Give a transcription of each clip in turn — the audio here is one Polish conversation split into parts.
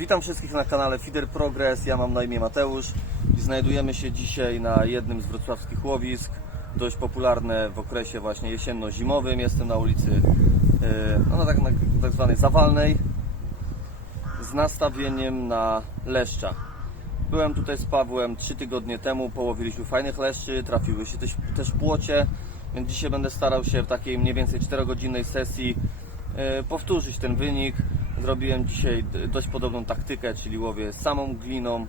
Witam wszystkich na kanale Feeder Progress. Ja mam na imię Mateusz i znajdujemy się dzisiaj na jednym z wrocławskich łowisk, dość popularne w okresie właśnie jesienno-zimowym. Jestem na ulicy yy, no, na tak, na tak zwanej Zawalnej z nastawieniem na leszcza. Byłem tutaj z Pawłem 3 tygodnie temu, połowiliśmy fajnych leszczy, trafiły się też, też płocie, więc dzisiaj będę starał się w takiej mniej więcej 4-godzinnej sesji e, powtórzyć ten wynik. Zrobiłem dzisiaj dość podobną taktykę, czyli łowię samą gliną,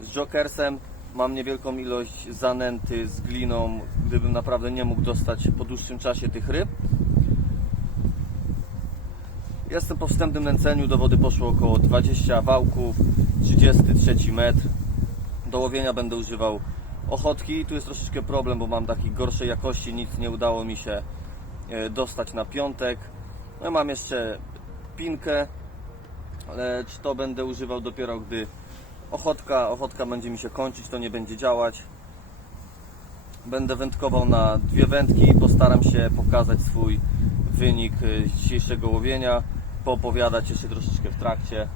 z jokersem. Mam niewielką ilość zanęty z gliną, gdybym naprawdę nie mógł dostać po dłuższym czasie tych ryb. Jestem po wstępnym nęceniu, do wody poszło około 20 wałków, 33 metr. Do łowienia będę używał ochotki. Tu jest troszeczkę problem, bo mam takiej gorszej jakości, nic nie udało mi się e, dostać na piątek. No mam jeszcze pinkę, lecz to będę używał dopiero gdy ochotka, ochotka będzie mi się kończyć, to nie będzie działać. Będę wędkował na dwie wędki i postaram się pokazać swój wynik z dzisiejszego łowienia, poopowiadać jeszcze troszeczkę w trakcie.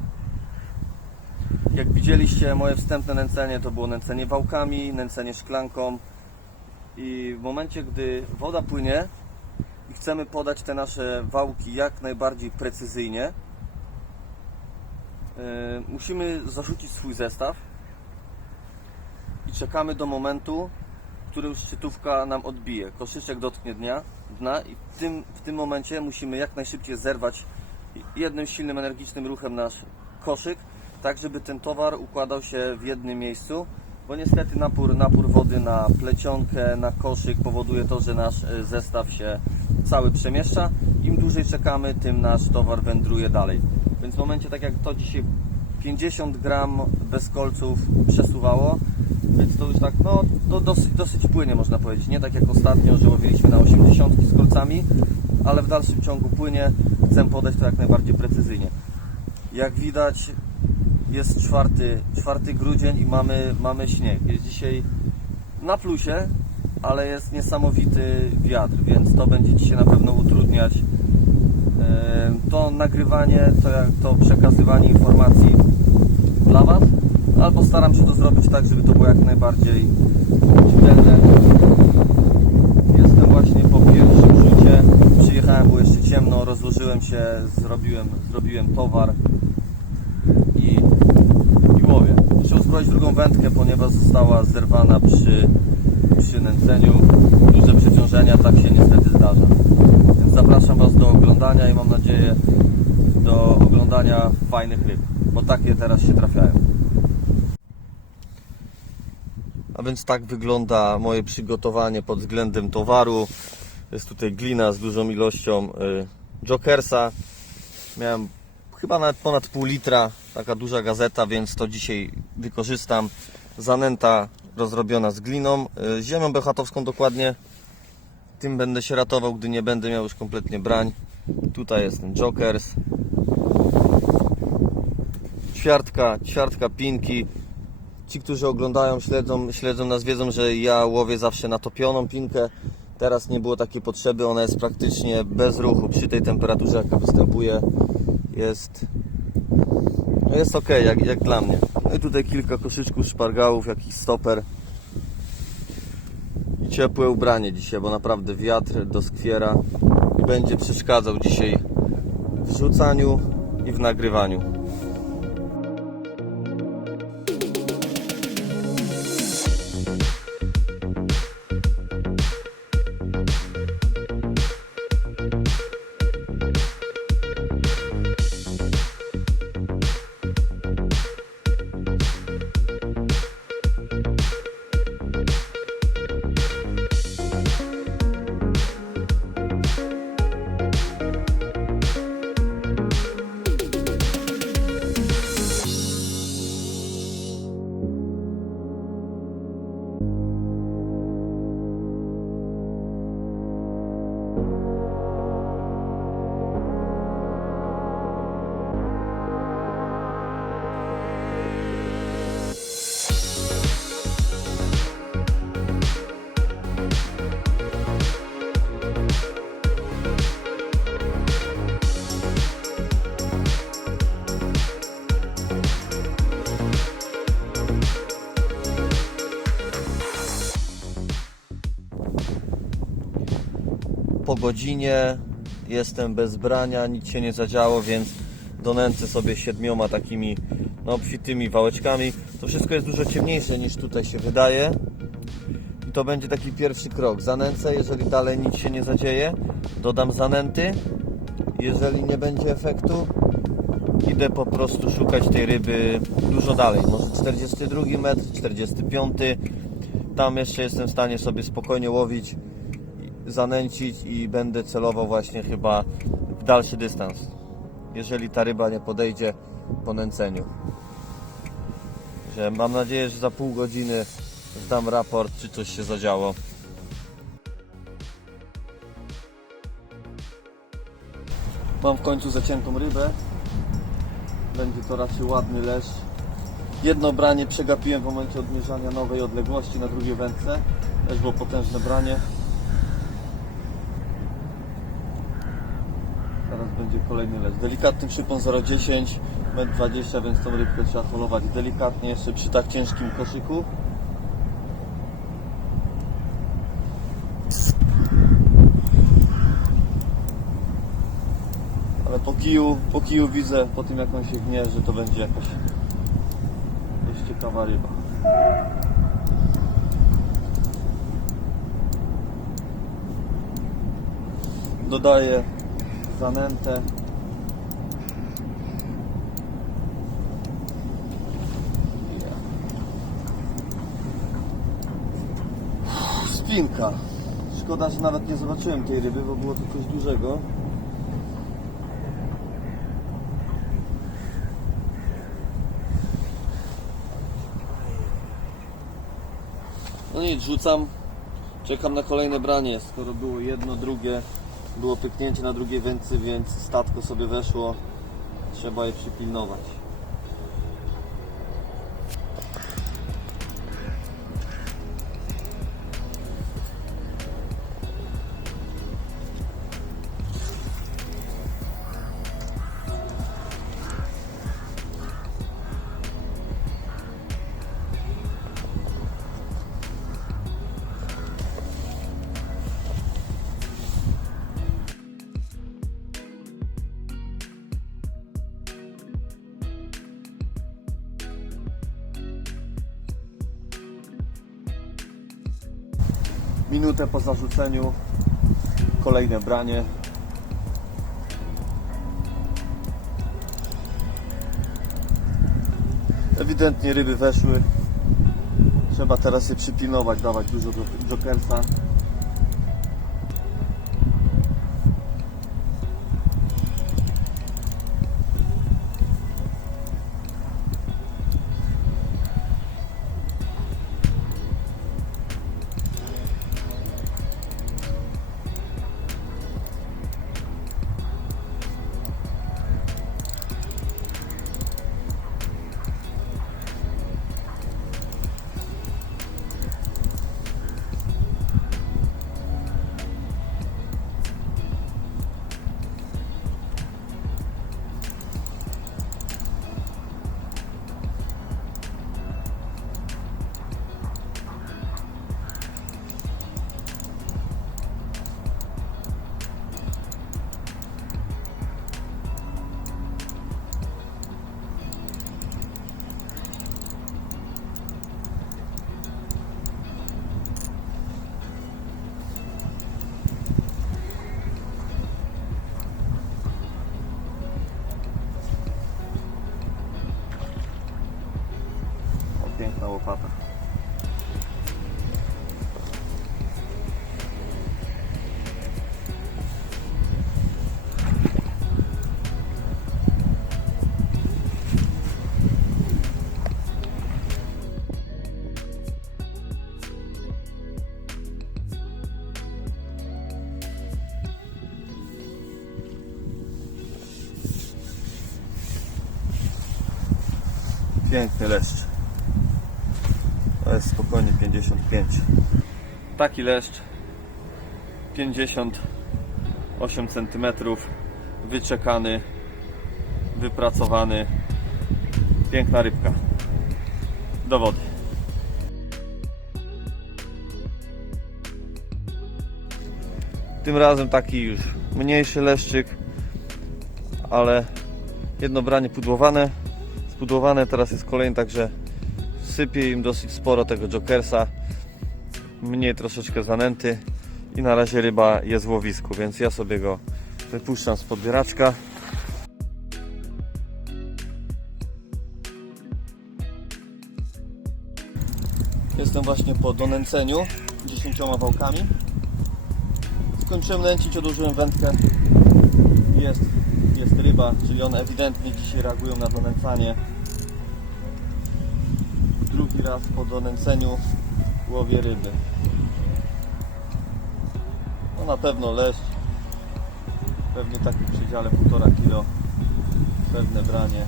Jak widzieliście, moje wstępne nęcenie to było nęcenie wałkami, nęcenie szklanką i w momencie, gdy woda płynie i chcemy podać te nasze wałki jak najbardziej precyzyjnie, yy, musimy zarzucić swój zestaw i czekamy do momentu, w którym szczytówka nam odbije. Koszyczek dotknie dnia, dna i w tym, w tym momencie musimy jak najszybciej zerwać jednym silnym, energicznym ruchem nasz koszyk, tak żeby ten towar układał się w jednym miejscu, bo niestety napór, napór wody na plecionkę, na koszyk powoduje to, że nasz e, zestaw się cały przemieszcza. Im dłużej czekamy, tym nasz towar wędruje dalej. Więc w momencie tak jak to dzisiaj 50 gram bez kolców przesuwało, więc to już tak, no to dosyć, dosyć płynie można powiedzieć. Nie tak jak ostatnio, że łowiliśmy na 80 z kolcami, ale w dalszym ciągu płynie. Chcę podać to jak najbardziej precyzyjnie. Jak widać jest 4, 4 grudzień i mamy, mamy śnieg. Jest dzisiaj na plusie, ale jest niesamowity wiatr, więc to będzie dzisiaj na pewno utrudniać to nagrywanie, to, to przekazywanie informacji dla Was, ale postaram się to zrobić tak, żeby to było jak najbardziej czytelne. Jestem właśnie po pierwszym rzucie. Przyjechałem, było jeszcze ciemno, rozłożyłem się, zrobiłem, zrobiłem towar i, i łowię. Muszę uzbroić drugą wędkę, ponieważ została zerwana przy, przy nęceniu. Duże przeciążenia, tak się niestety zdarza. Więc zapraszam Was do oglądania i mam nadzieję do oglądania fajnych ryb, bo takie teraz się trafiają. A więc tak wygląda moje przygotowanie pod względem towaru. Jest tutaj glina z dużą ilością y, jokersa. Miałem chyba nawet ponad pół litra, taka duża gazeta, więc to dzisiaj wykorzystam. Zanęta rozrobiona z gliną, y, ziemią bechatowską dokładnie. Tym będę się ratował, gdy nie będę miał już kompletnie brań. Tutaj jest ten jokers. Ćwiartka, ćwiartka pinki. Ci, którzy oglądają, śledzą, śledzą nas, wiedzą, że ja łowię zawsze na topioną pinkę. Teraz nie było takiej potrzeby, ona jest praktycznie bez ruchu przy tej temperaturze, jaka występuje. Jest, jest ok, jak, jak dla mnie. No i tutaj kilka koszyczków, szpargałów, jakiś stoper. I ciepłe ubranie dzisiaj, bo naprawdę wiatr doskwiera i będzie przeszkadzał dzisiaj w rzucaniu i w nagrywaniu. Godzinie, jestem bez brania, nic się nie zadziało, więc donęcę sobie siedmioma takimi no, obfitymi wałeczkami. To wszystko jest dużo ciemniejsze niż tutaj się wydaje. I to będzie taki pierwszy krok. Zanęcę, jeżeli dalej nic się nie zadzieje, dodam zanęty. Jeżeli nie będzie efektu, idę po prostu szukać tej ryby dużo dalej. Może 42 metr, 45. Tam jeszcze jestem w stanie sobie spokojnie łowić, zanęcić i będę celował właśnie chyba w dalszy dystans. Jeżeli ta ryba nie podejdzie po nęceniu. Że mam nadzieję, że za pół godziny zdam raport, czy coś się zadziało. Mam w końcu zaciętą rybę. Będzie to raczej ładny leszcz. Jedno branie przegapiłem w momencie odmierzania nowej odległości na drugiej wędce. Też było potężne branie. Teraz będzie kolejny leszcz. Delikatny szypon 0,10 1,20 m, więc tą rybkę trzeba holować delikatnie jeszcze przy tak ciężkim koszyku. Ale po kiju, po kiju widzę, po tym jak on się gnie, że to będzie jakaś dość ciekawa ryba. Dodaję zanętę. Spinka. Szkoda, że nawet nie zobaczyłem tej ryby, bo było to coś dużego. No nic, rzucam. Czekam na kolejne branie. Skoro było jedno, drugie, było pyknięcie na drugiej wędce, więc statko sobie weszło. Trzeba je przypilnować. Minutę po zarzuceniu kolejne branie. Ewidentnie ryby weszły. Trzeba teraz je przypilnować, dawać dużo jokersa. O, piękna łopata. Piękny leszcz. To jest spokojnie 55. Taki leszcz 58 cm wyczekany, wypracowany. Piękna rybka. Do wody. Tym razem taki już mniejszy leszczyk, ale jedno branie pudłowane. Spudłowane teraz jest kolejny, także sypie im dosyć sporo tego jokersa. Mniej troszeczkę zanęty i na razie ryba jest w łowisku, więc ja sobie go wypuszczam z podbieraczka. Jestem właśnie po donęceniu 10 wałkami. Skończyłem nęcić, odłożyłem wędkę. Jest, jest ryba, czyli one ewidentnie dzisiaj reagują na donęcanie. Drugi raz po donęceniu łowię ryby. Na pewno leszcz. Pewnie taki w przedziale 1,5 kg. Pewne branie.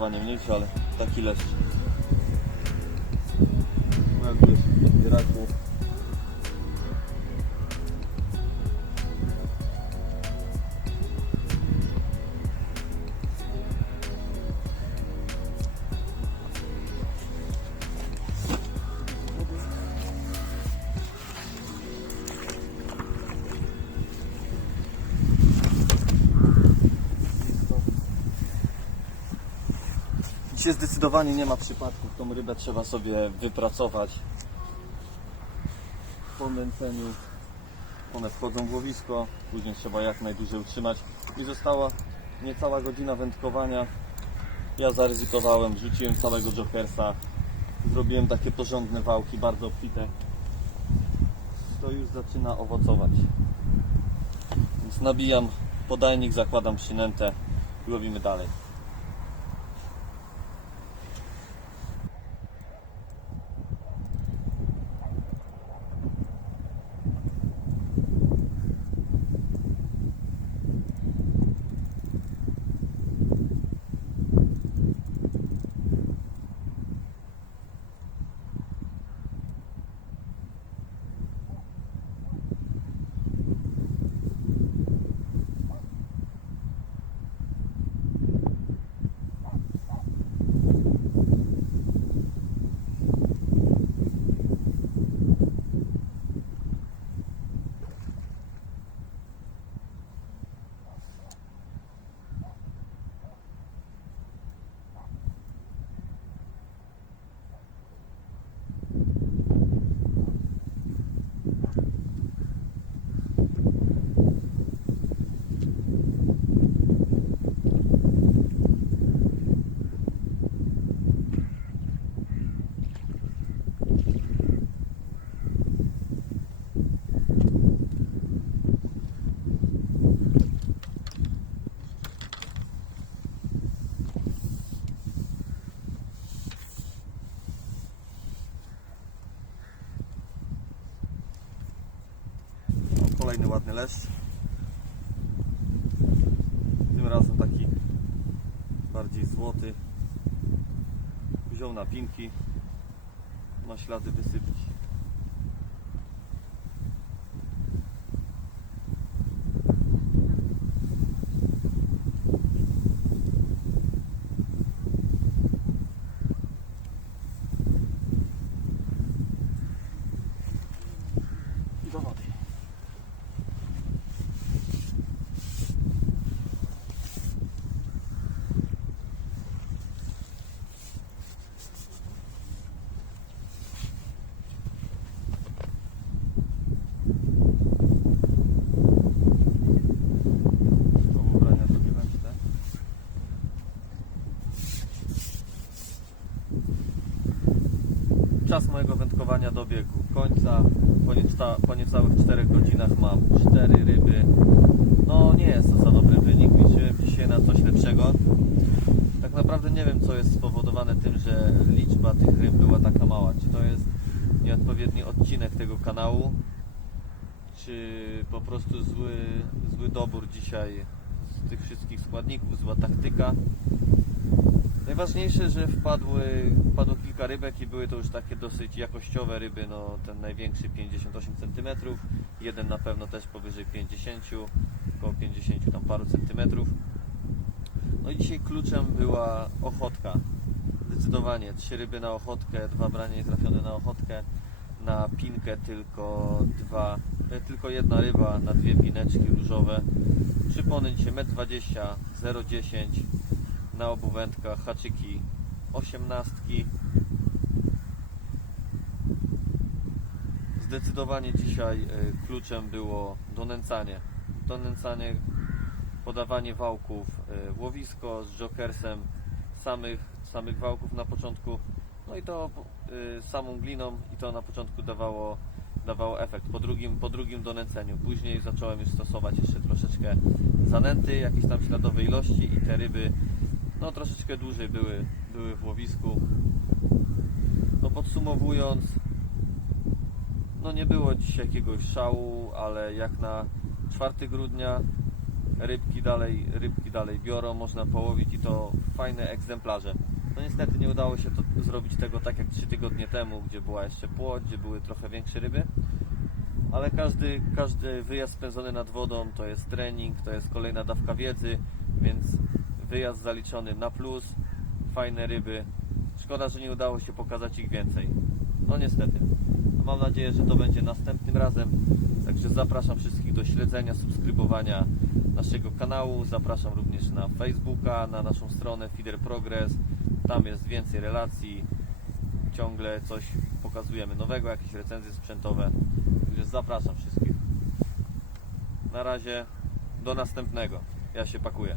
Zdecydowanie mniejszy, ale taki leszcz. Dzisiaj zdecydowanie nie ma przypadków. Tą rybę trzeba sobie wypracować. Po nęceniu one wchodzą w łowisko, później trzeba jak najdłużej utrzymać. I została niecała godzina wędkowania. Ja zaryzykowałem, wrzuciłem całego jokersa. Zrobiłem takie porządne wałki, bardzo obfite. To już zaczyna owocować. Więc nabijam podajnik, zakładam przynętę i łowimy dalej. Kolejny ładny leszcz. Tym razem taki bardziej złoty. Wziął na pinki. Ma ślady wysypić. I do wody. Wędkowania dobiegł końca. Po, niecta, po niecałych 4 godzinach mam 4 ryby. No nie jest to za dobry wynik. Liczyłem dzisiaj na coś lepszego. Tak naprawdę nie wiem, co jest spowodowane tym, że liczba tych ryb była taka mała. Czy to jest nieodpowiedni odcinek tego kanału, czy po prostu zły, zły dobór dzisiaj z tych wszystkich składników, zła taktyka. Najważniejsze, że wpadły, wpadło kilka rybek i były to już takie dosyć jakościowe ryby, no ten największy 58 cm, jeden na pewno też powyżej 50, około 50 tam paru centymetrów. No i dzisiaj kluczem była ochotka. Zdecydowanie trzy ryby na ochotkę, dwa brania nietrafione na ochotkę, na pinkę tylko dwa, e, tylko jedna ryba na dwie pineczki różowe. Przypony dzisiaj 1,20 m, 0,10 na obu wędkach, haczyki 18. Zdecydowanie dzisiaj e, kluczem było donęcanie. Donęcanie, podawanie wałków e, łowisko z jokersem samych, samych wałków na początku. No i to e, samą gliną i to na początku dawało, dawało efekt. Po drugim, po drugim donęceniu. Później zacząłem już stosować jeszcze troszeczkę zanęty, jakieś tam śladowe ilości i te ryby no troszeczkę dłużej były, były w łowisku. No podsumowując, no nie było dziś jakiegoś szału, ale jak na 4 grudnia rybki dalej, rybki dalej biorą, można połowić i to fajne egzemplarze. No niestety nie udało się to, zrobić tego tak jak 3 tygodnie temu, gdzie była jeszcze płoć, gdzie były trochę większe ryby. Ale każdy, każdy wyjazd spędzony nad wodą to jest trening, to jest kolejna dawka wiedzy, więc wyjazd zaliczony na plus, fajne ryby. Szkoda, że nie udało się pokazać ich więcej. No niestety. Mam nadzieję, że to będzie następnym razem. Także zapraszam wszystkich do śledzenia, subskrybowania naszego kanału. Zapraszam również na Facebooka, na naszą stronę Feeder Progress. Tam jest więcej relacji. Ciągle coś pokazujemy nowego, jakieś recenzje sprzętowe. Także zapraszam wszystkich. Na razie do następnego. Ja się pakuję.